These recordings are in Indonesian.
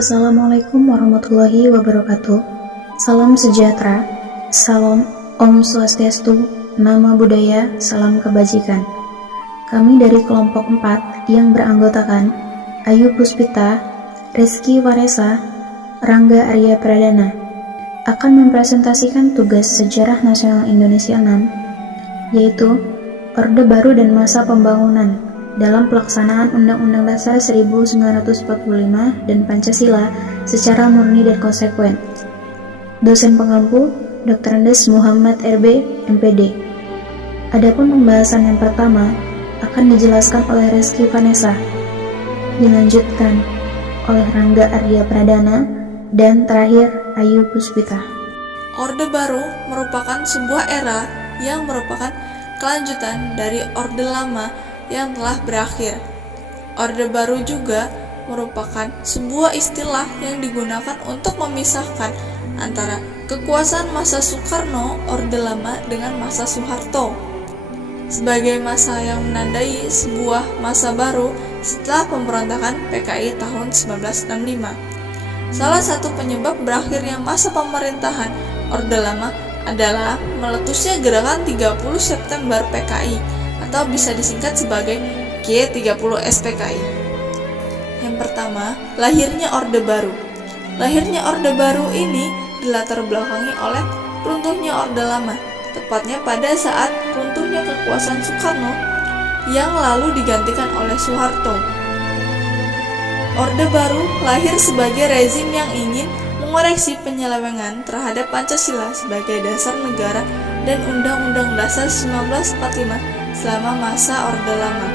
Assalamualaikum warahmatullahi wabarakatuh. Salam sejahtera, salam Om Swastiastu, Namo Buddhaya, salam kebajikan. Kami dari kelompok 4 yang beranggotakan Ayu Puspita, Rizky Vanessa, Rangga Arya Pradana akan mempresentasikan tugas Sejarah Nasional Indonesia 6, yaitu Orde Baru dan Masa Pembangunan dalam pelaksanaan Undang-Undang Dasar 1945 dan Pancasila secara murni dan konsekuen. Dosen pengampu Dr. Andes Muhammad RB, MPD. Adapun pembahasan yang pertama akan dijelaskan oleh Rizky Vanessa, dilanjutkan oleh Rangga Arya Pradana, dan terakhir Ayu Puspita. Orde Baru merupakan sebuah era yang merupakan kelanjutan dari Orde Lama yang telah berakhir. Orde Baru juga merupakan sebuah istilah yang digunakan untuk memisahkan antara kekuasaan masa Soekarno, Orde Lama, dengan masa Soeharto sebagai masa yang menandai sebuah masa baru setelah pemberontakan PKI tahun 1965. Salah satu penyebab berakhirnya masa pemerintahan Orde Lama adalah meletusnya gerakan 30 September PKI atau bisa disingkat sebagai G30 SPKI. Yang pertama, lahirnya Orde Baru. Lahirnya Orde Baru ini dilatar belakangi oleh runtuhnya Orde Lama, tepatnya pada saat runtuhnya kekuasaan Soekarno yang lalu digantikan oleh Soeharto. Orde Baru lahir sebagai rezim yang ingin mengoreksi penyelewengan terhadap Pancasila sebagai dasar negara dan Undang-Undang Dasar 1945 selama masa Orde Lama.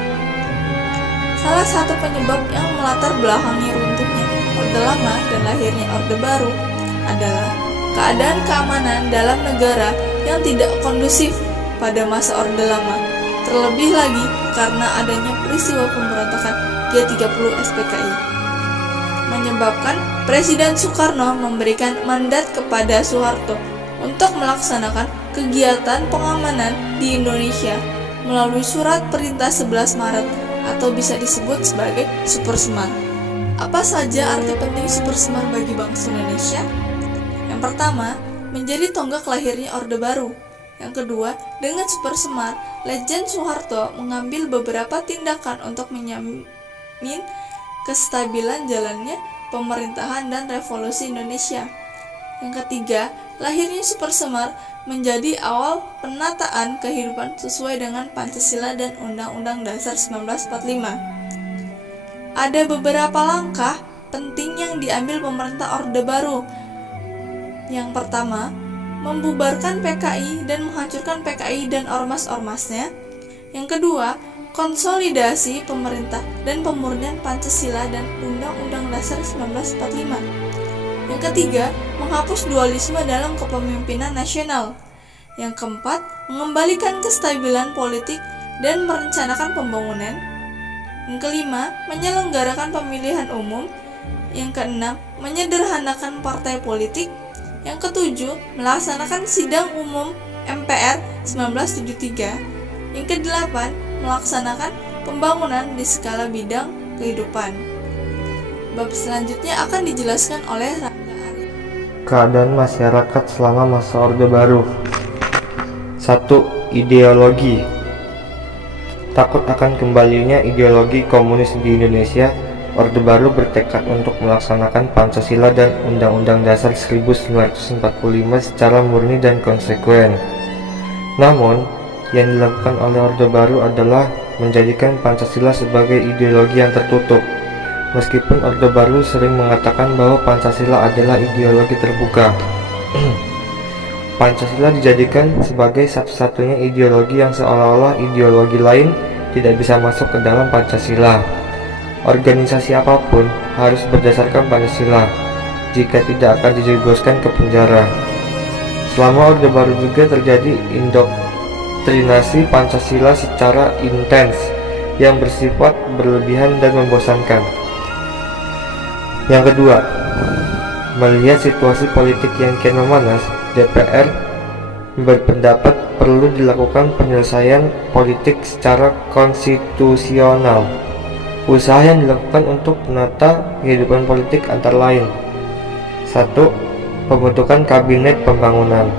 Salah satu penyebab yang melatar belakangi runtuhnya Orde Lama dan lahirnya Orde Baru adalah keadaan keamanan dalam negara yang tidak kondusif pada masa Orde Lama, terlebih lagi karena adanya peristiwa pemberontakan G30 SPKI, menyebabkan Presiden Soekarno memberikan mandat kepada Soeharto untuk melaksanakan kegiatan pengamanan di Indonesia melalui Surat Perintah 11 Maret atau bisa disebut sebagai Super Semar. Apa saja arti penting Super Semar bagi bangsa Indonesia? Yang pertama, menjadi tonggak lahirnya Orde Baru. Yang kedua, dengan Super Semar, Legend Soeharto mengambil beberapa tindakan untuk menjamin kestabilan jalannya pemerintahan dan revolusi Indonesia. Yang ketiga, lahirnya Super Semar menjadi awal penataan kehidupan sesuai dengan Pancasila dan Undang-Undang Dasar 1945. Ada beberapa langkah penting yang diambil pemerintah Orde Baru. Yang pertama, membubarkan PKI dan menghancurkan PKI dan ormas-ormasnya. Yang kedua, konsolidasi pemerintah dan pemurnian Pancasila dan Undang-Undang Dasar 1945. Yang ketiga, menghapus dualisme dalam kepemimpinan nasional. Yang keempat, mengembalikan kestabilan politik dan merencanakan pembangunan. Yang kelima, menyelenggarakan pemilihan umum. Yang keenam, menyederhanakan partai politik. Yang ketujuh, melaksanakan sidang umum MPR 1973. Yang kedelapan, melaksanakan pembangunan di skala bidang kehidupan. Bab selanjutnya akan dijelaskan oleh Rangga Arya. Keadaan masyarakat selama masa Orde Baru. 1. Ideologi. Takut akan kembalinya ideologi komunis di Indonesia, Orde Baru bertekad untuk melaksanakan Pancasila dan Undang-Undang Dasar 1945 secara murni dan konsekuen. Namun, yang dilakukan oleh Orde Baru adalah menjadikan Pancasila sebagai ideologi yang tertutup. Meskipun Orde Baru sering mengatakan bahwa Pancasila adalah ideologi terbuka, Pancasila dijadikan sebagai satu-satunya ideologi yang seolah-olah ideologi lain tidak bisa masuk ke dalam Pancasila. Organisasi apapun harus berdasarkan Pancasila, jika tidak akan dijebloskan ke penjara. Selama Orde Baru juga terjadi indoktrinasi Pancasila secara intens yang bersifat berlebihan dan membosankan. Yang kedua, melihat situasi politik yang kian memanas, DPR berpendapat perlu dilakukan penyelesaian politik secara konstitusional. Usaha yang dilakukan untuk menata kehidupan politik antara lain: 1. Pembentukan kabinet pembangunan.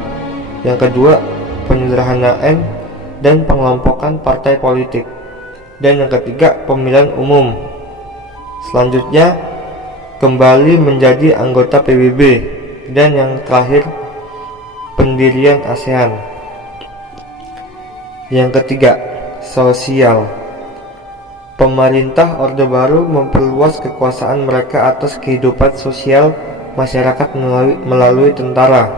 Yang kedua, penyederhanaan dan pengelompokan partai politik. Dan yang ketiga, pemilihan umum. Selanjutnya, kembali menjadi anggota PBB. Dan yang terakhir, pendirian ASEAN. Yang ketiga, sosial. Pemerintah Orde Baru memperluas kekuasaan mereka atas kehidupan sosial masyarakat melalui tentara.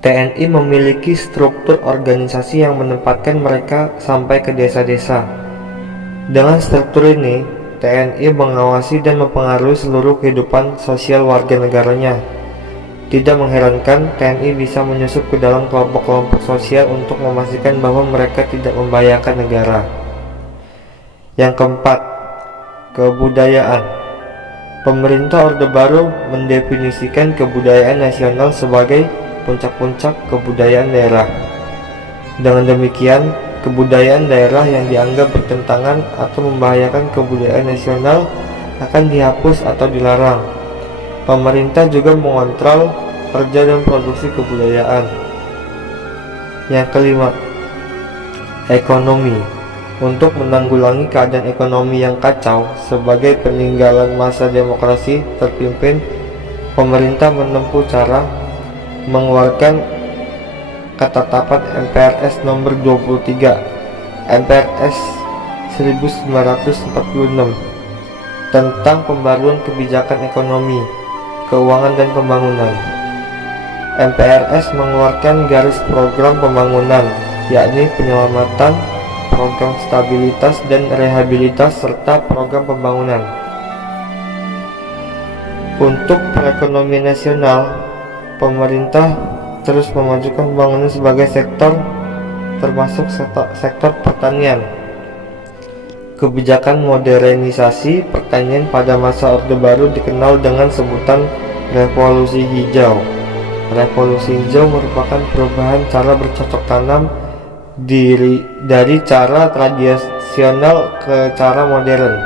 TNI memiliki struktur organisasi yang menempatkan mereka sampai ke desa-desa. Dengan struktur ini, TNI mengawasi dan mempengaruhi seluruh kehidupan sosial warga negaranya. Tidak mengherankan TNI bisa menyusup ke dalam kelompok-kelompok sosial untuk memastikan bahwa mereka tidak membahayakan negara. Yang keempat, kebudayaan. Pemerintah Orde Baru mendefinisikan kebudayaan nasional sebagai puncak-puncak kebudayaan daerah. Dengan demikian, kebudayaan daerah yang dianggap bertentangan atau membahayakan kebudayaan nasional akan dihapus atau dilarang. Pemerintah juga mengontrol kerja dan produksi kebudayaan. Yang kelima, ekonomi. Untuk menanggulangi keadaan ekonomi yang kacau sebagai peninggalan masa demokrasi terpimpin, pemerintah menempuh cara mengeluarkan ketetapan MPRS nomor 23 MPRS 1946 tentang pembaruan kebijakan ekonomi, keuangan dan pembangunan. MPRS mengeluarkan garis program pembangunan, yakni penyelamatan, program stabilitas dan rehabilitas, serta program pembangunan. Untuk perekonomian nasional, pemerintah terus memajukan pembangunan sebagai sektor, termasuk sektor pertanian. Kebijakan modernisasi pertanian pada masa Orde Baru dikenal dengan sebutan Revolusi Hijau. Revolusi Hijau merupakan perubahan cara bercocok tanam dari cara tradisional ke cara modern.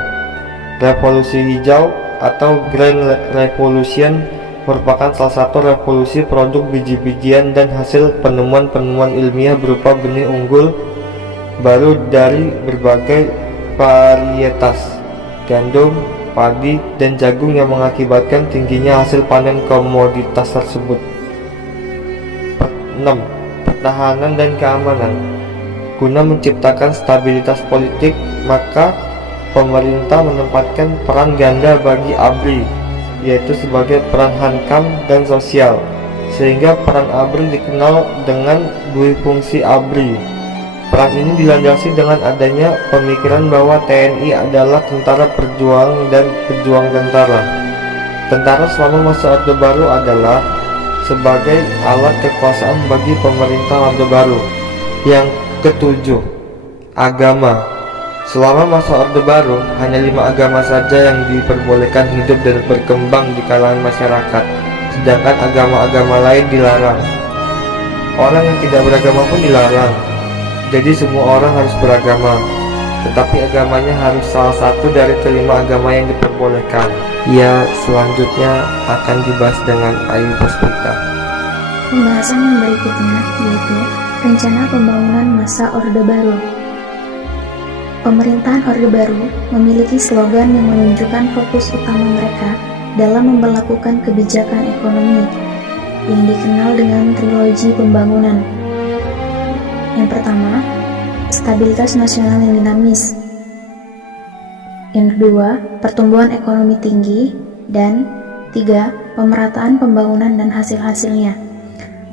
Revolusi hijau atau Green Revolution merupakan salah satu revolusi produk biji-bijian dan hasil penemuan-penemuan ilmiah berupa benih unggul baru dari berbagai varietas gandum, padi, dan jagung yang mengakibatkan tingginya hasil panen komoditas tersebut. 6. Pertahanan dan keamanan. Guna menciptakan stabilitas politik, maka pemerintah menempatkan peran ganda bagi ABRI, yaitu sebagai peran hankam dan sosial, sehingga peran ABRI dikenal dengan dui fungsi ABRI. Peran ini dilandasi dengan adanya pemikiran bahwa TNI adalah tentara perjuang dan pejuang tentara. Tentara selama masa Orde Baru adalah sebagai alat kekuasaan bagi pemerintah Orde Baru. Yang ketujuh, agama. Selama masa Orde Baru, hanya 5 agama saja yang diperbolehkan hidup dan berkembang di kalangan masyarakat, sedangkan agama-agama lain dilarang. Orang yang tidak beragama pun dilarang. Jadi semua orang harus beragama, tetapi agamanya harus salah satu dari kelima agama yang diperbolehkan. Ya, selanjutnya akan dibahas dengan Ayu Puspita. Pembahasan yang berikutnya yaitu Rencana Pembangunan Masa Orde Baru. Pemerintahan Orde Baru memiliki slogan yang menunjukkan fokus utama mereka dalam memberlakukan kebijakan ekonomi yang dikenal dengan trilogi pembangunan. Yang pertama, stabilitas nasional yang dinamis. Yang kedua, pertumbuhan ekonomi tinggi. Dan 3, pemerataan pembangunan dan hasil-hasilnya.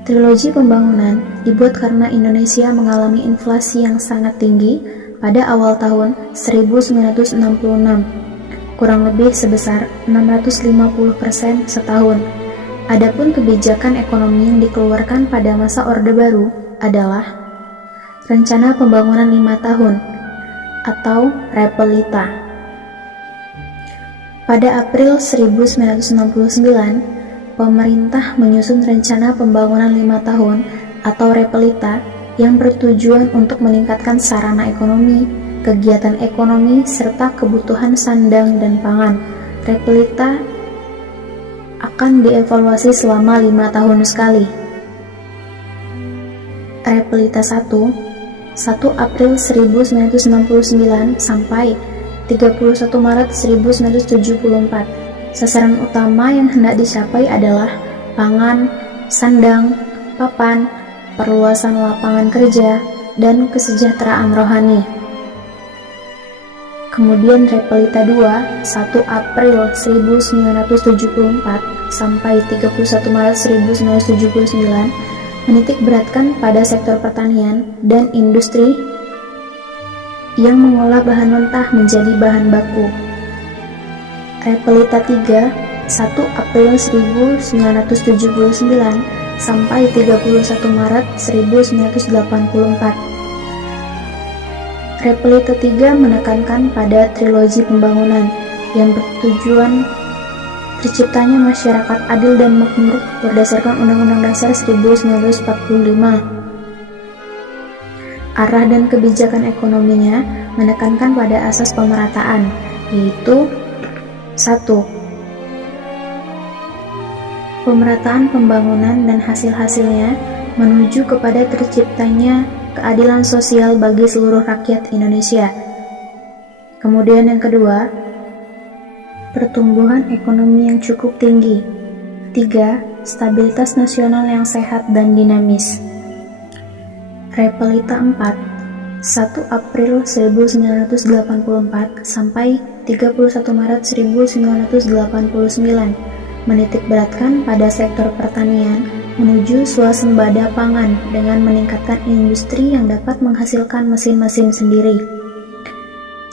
Trilogi pembangunan dibuat karena Indonesia mengalami inflasi yang sangat tinggi pada awal tahun 1966, kurang lebih sebesar 650% setahun. Adapun kebijakan ekonomi yang dikeluarkan pada masa Orde Baru adalah Rencana Pembangunan 5 Tahun atau Repelita. Pada April 1969, pemerintah menyusun Rencana Pembangunan 5 Tahun atau Repelita yang bertujuan untuk meningkatkan sarana ekonomi, kegiatan ekonomi, serta kebutuhan sandang dan pangan. Repelita akan dievaluasi selama 5 tahun sekali. Repelita 1 April 1969 sampai 31 Maret 1974. Sasaran utama yang hendak dicapai adalah pangan, sandang, papan, perluasan lapangan kerja, dan kesejahteraan rohani. Kemudian Repelita 2, 1 April 1974 sampai 31 Maret 1979 menitik beratkan pada sektor pertanian dan industri yang mengolah bahan mentah menjadi bahan baku. Repelita 3, 1 April 1979 sampai 31 Maret 1984. Repelita 3 menekankan pada trilogi pembangunan yang bertujuan terciptanya masyarakat adil dan makmur berdasarkan Undang-Undang Dasar 1945. Arah dan kebijakan ekonominya menekankan pada asas pemerataan, yaitu 1. Pemerataan pembangunan dan hasil-hasilnya menuju kepada terciptanya keadilan sosial bagi seluruh rakyat Indonesia. Kemudian yang kedua, pertumbuhan ekonomi yang cukup tinggi. 3. Stabilitas nasional yang sehat dan dinamis. Repelita 4, 1 April 1984 sampai 31 Maret 1989 menitik beratkan pada sektor pertanian menuju swasembada pangan dengan meningkatkan industri yang dapat menghasilkan mesin-mesin sendiri.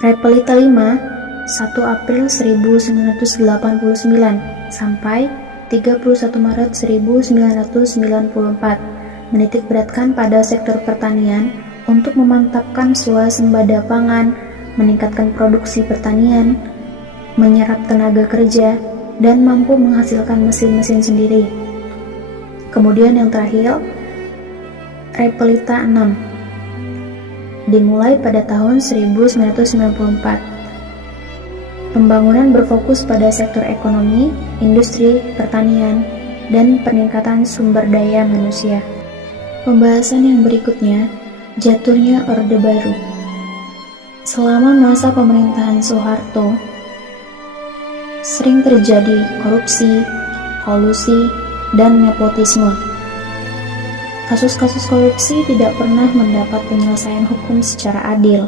Repelita 5, 1 April 1989 sampai 31 Maret 1994 menitik beratkan pada sektor pertanian untuk memantapkan swasembada pangan, meningkatkan produksi pertanian, menyerap tenaga kerja, dan mampu menghasilkan mesin-mesin sendiri. Kemudian yang terakhir, Repelita 6 dimulai pada tahun 1994. Pembangunan berfokus pada sektor ekonomi, industri, pertanian, dan peningkatan sumber daya manusia. Pembahasan yang berikutnya, jatuhnya Orde Baru. Selama masa pemerintahan Soeharto, sering terjadi korupsi, kolusi, dan nepotisme. Kasus-kasus korupsi tidak pernah mendapat penyelesaian hukum secara adil.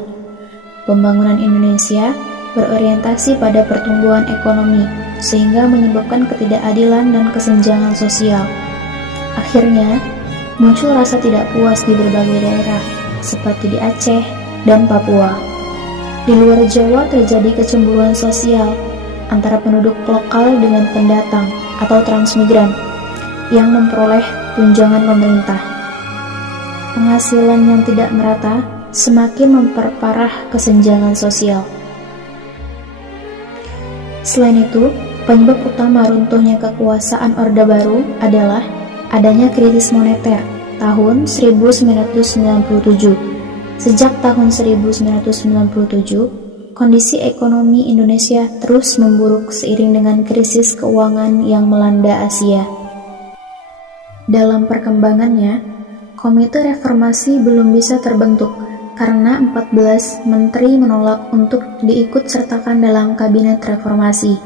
Pembangunan Indonesia berorientasi pada pertumbuhan ekonomi, sehingga menyebabkan ketidakadilan dan kesenjangan sosial. Akhirnya, muncul rasa tidak puas di berbagai daerah, seperti di Aceh dan Papua. Di luar Jawa terjadi kecemburuan sosial antara penduduk lokal dengan pendatang atau transmigran yang memperoleh tunjangan pemerintah. Penghasilan yang tidak merata semakin memperparah kesenjangan sosial. Selain itu, penyebab utama runtuhnya kekuasaan Orde Baru adalah adanya krisis moneter tahun 1997. Sejak tahun 1997, kondisi ekonomi Indonesia terus memburuk seiring dengan krisis keuangan yang melanda Asia. Dalam perkembangannya, Komite Reformasi belum bisa terbentuk karena 14 menteri menolak untuk diikut sertakan dalam Kabinet Reformasi.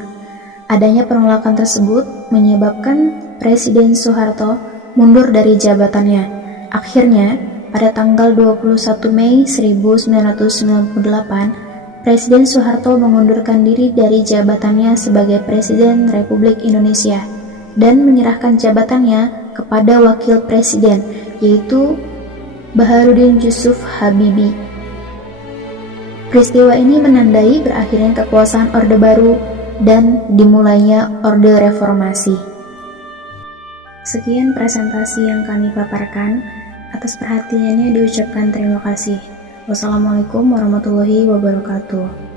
Adanya penolakan tersebut menyebabkan Presiden Soeharto mundur dari jabatannya. Akhirnya, pada tanggal 21 Mei 1998, Presiden Soeharto mengundurkan diri dari jabatannya sebagai Presiden Republik Indonesia dan menyerahkan jabatannya kepada Wakil Presiden, yaitu Baharudin Yusuf Habibie. Peristiwa ini menandai berakhirnya kekuasaan Orde Baru dan dimulainya Orde Reformasi. Sekian presentasi yang kami paparkan. Atas perhatiannya diucapkan terima kasih. Wassalamualaikum warahmatullahi wabarakatuh.